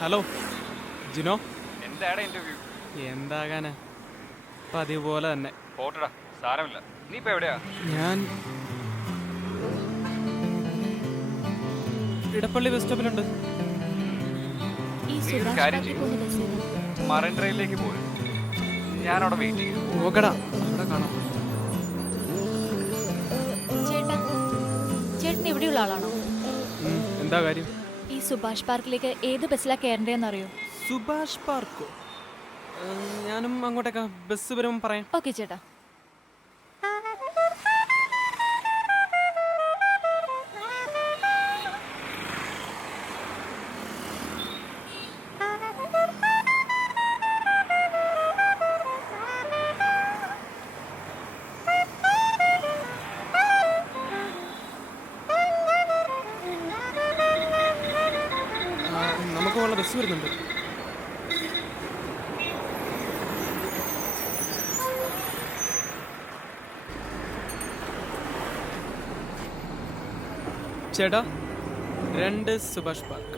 Hello Jino, എന്താണ് interview? എന്താകാനാ, പതിവ് പോലെ തന്നെ. പോട്ടടാ, സാരമില്ല. നീ ഇപ്പൊ എവിടെയാ? ഞാൻ ഇടപ്പള്ളി ബസ് സ്റ്റോപ്പിലുണ്ട്. നീ ഒരു കാര്യം ചെയ്യും, മറൈൻ ഡ്രൈവിലേക്ക് പോയി, ഞാൻ അവിടെ വെയിറ്റ് ചെയ്യും. ഓക്കടാ, അവിടെ കാണാം. ചേട്ടൻ ഇവിടെയുള്ള ആളാണോ? എന്താ കാര്യം? ഈ സുഭാഷ് പാർക്കിലേക്ക് ഏത് ബസ്സിലാ കയറേണ്ടതെന്ന് അറിയോ? സുഭാഷ് പാർക്കോ? ഞാനും അങ്ങോട്ടേക്കാ, ബസ് വരുമ്പോൾ പറയാം. ഓക്കെ ചേട്ടാ. നമുക്ക് ഉള്ള ബസ് വരുന്നുണ്ട്. ചേട്ടാ, 2 സുഭാഷ് പാർക്ക്.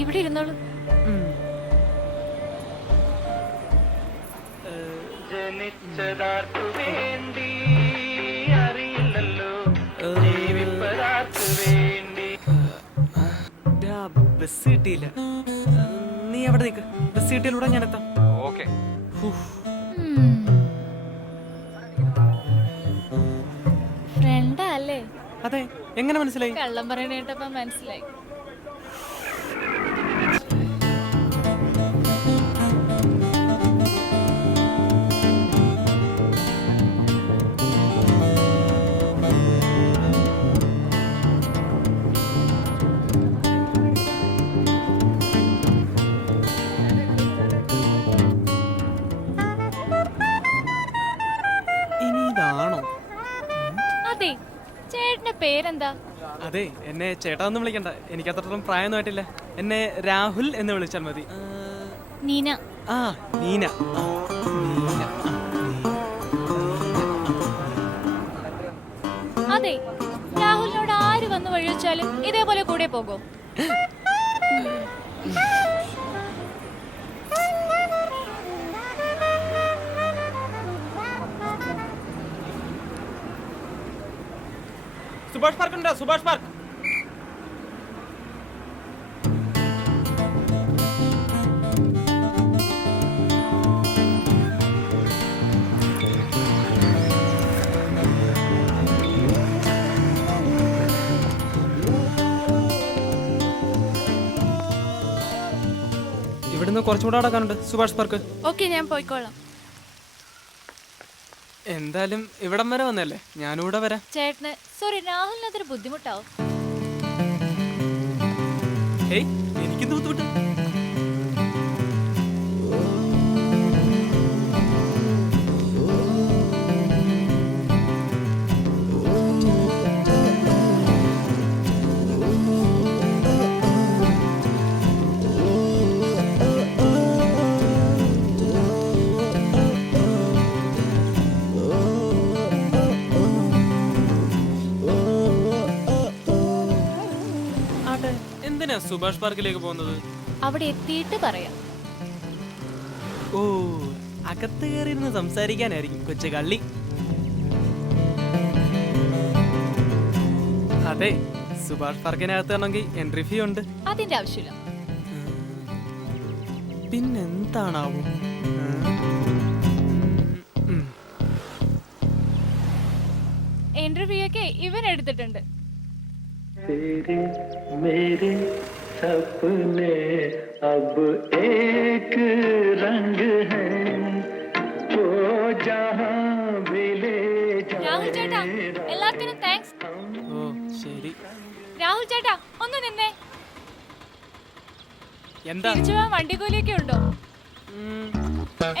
ഇവിടെ ഇരുന്നോളൂ. ബസ് കിട്ടിയില്ല. നീ അവിടെ നിൽക്ക്, ബസ് കിട്ടിയാലൂടെ ഞാൻ എത്താം. ഓക്കെ. ഫ്രണ്ടാ അല്ലേ? അതെ, എങ്ങനെ മനസ്സിലായി? കള്ളം പറയണ കേട്ടപ്പോ മനസ്സിലായി. ഇനി ഇതാണോ? അതെ, ചേട്ടന്റെ പേരെന്താ? അതെ, എന്നെ ചേട്ടാന്ന് വിളിക്കണ്ട, എനിക്ക് അത്രത്തോളം പ്രായമൊന്നും ആയിട്ടില്ല. എന്നെ രാഹുൽ എന്ന് വിളിച്ചാൽ മതി. നീന. ആ, നീന. അതെ, രാഹുലിനോട് ആര് വന്നു വഴിവെച്ചാലും ഇതേപോലെ കൂടെ പോകും. സുഭാഷ് പാർക്ക് ഉണ്ടോ? സുഭാഷ് പാർക്ക്. ഇവിടുന്ന് കുറച്ചുകൂടെ നടക്കാനുണ്ട് സുഭാഷ് പാർക്ക്. ഓക്കെ, ഞാൻ പോയിക്കോളാം. എന്തായാലും ഇവിടം വരെ വന്നല്ലേ, ഞാനിവിടെ വരാം. ചേട്ടന് സോറി, രാഹുലിന് അതൊരു ബുദ്ധിമുട്ടാവും. ഹേയ്, എനിക്കെന്ത് ബുദ്ധിമുട്ട്? എന്തിനാ സുഭാഷ് പാർക്കിലേക്ക് പോകുന്നത്? അവിടെ എത്തിയിട്ട് പറയാം. ഓ, അകത്ത് കയറിയിരുന്ന് സംസാരിക്കാനായിരിക്കും കൊച്ചു കള്ളി. അതെ, സുഭാഷ് പാർക്കിനകത്ത് ആണെങ്കിൽ എൻട്രി ഫീ ഉണ്ട്. അതിന്റെ ആവശ്യമില്ല. പിന്നെന്താണാവോ? എൻട്രി ഫീ ഒക്കെ ഇവൻ എടുത്തിട്ടുണ്ട്. तेरे मेरे सपने अब एक रंग है वो जहां भी ले രാഹുൽ ചേട്ടാ, എല്ലാത്തിനും താങ്ക്സ്. ഓ ശരി. രാഹുൽ ചേട്ടാ, ഒന്ന് നിന്നേ. എന്താ? തിരിച്ചു പോവാൻ വണ്ടിക്കൂലിയൊക്കെ ഉണ്ടോ?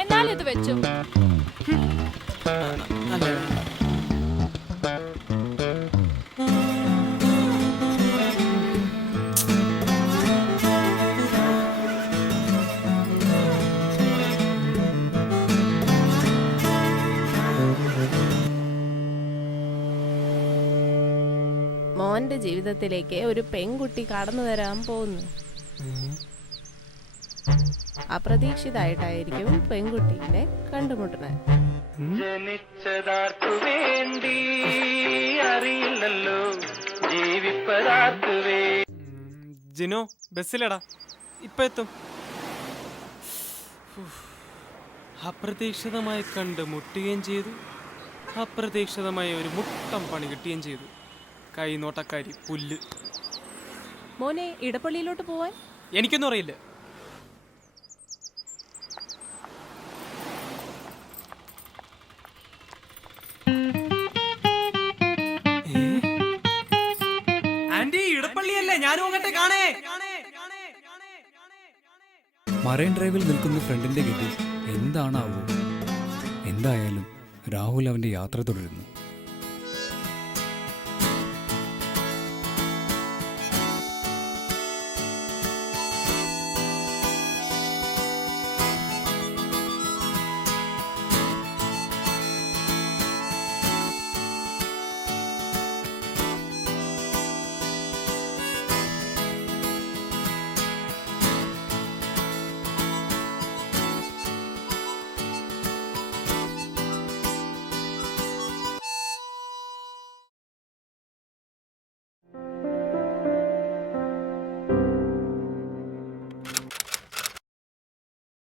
എന്നാലും ഇത് വെച്ചു. അല്ലേ? മോന്റെ ജീവിതത്തിലേക്ക് ഒരു പെൺകുട്ടി കടന്നു വരാൻ പോകുന്നു. അപ്രതീക്ഷിതായിട്ടായിരിക്കും പെൺകുട്ടിയെ കണ്ടുമുട്ടുന്നത്. ജനിച്ചതാർക്കു വേണ്ടി അറിയില്ലല്ലോ ജീവിപ്പതാർക്കു വേണ്ടി. ജിനോ ബസ്സിലടാ, ഇപ്പൊ എത്തും. അപ്രതീക്ഷിതമായി കണ്ട് മുട്ടുകയും ചെയ്തു, അപ്രതീക്ഷിതമായി ഒരു മുട്ടം പണി കിട്ടുകയും ചെയ്തു. കൈനോട്ടക്കാരി പുല്ല്. മോനെ ഇടപ്പള്ളിയിലോട്ട് പോവാൻ എനിക്കൊന്നും അറിയില്ല. ആന്റി ഇടപ്പള്ളിയല്ലേ, ഞാനും അങ്ങോട്ട് കാണേ. മറൈൻ ഡ്രൈവിൽ നിൽക്കുന്ന ഫ്രണ്ടിന്റെ ഗതി എന്താണാവോ? എന്തായാലും രാഹുൽ അവന്റെ യാത്ര തുടരുന്നു.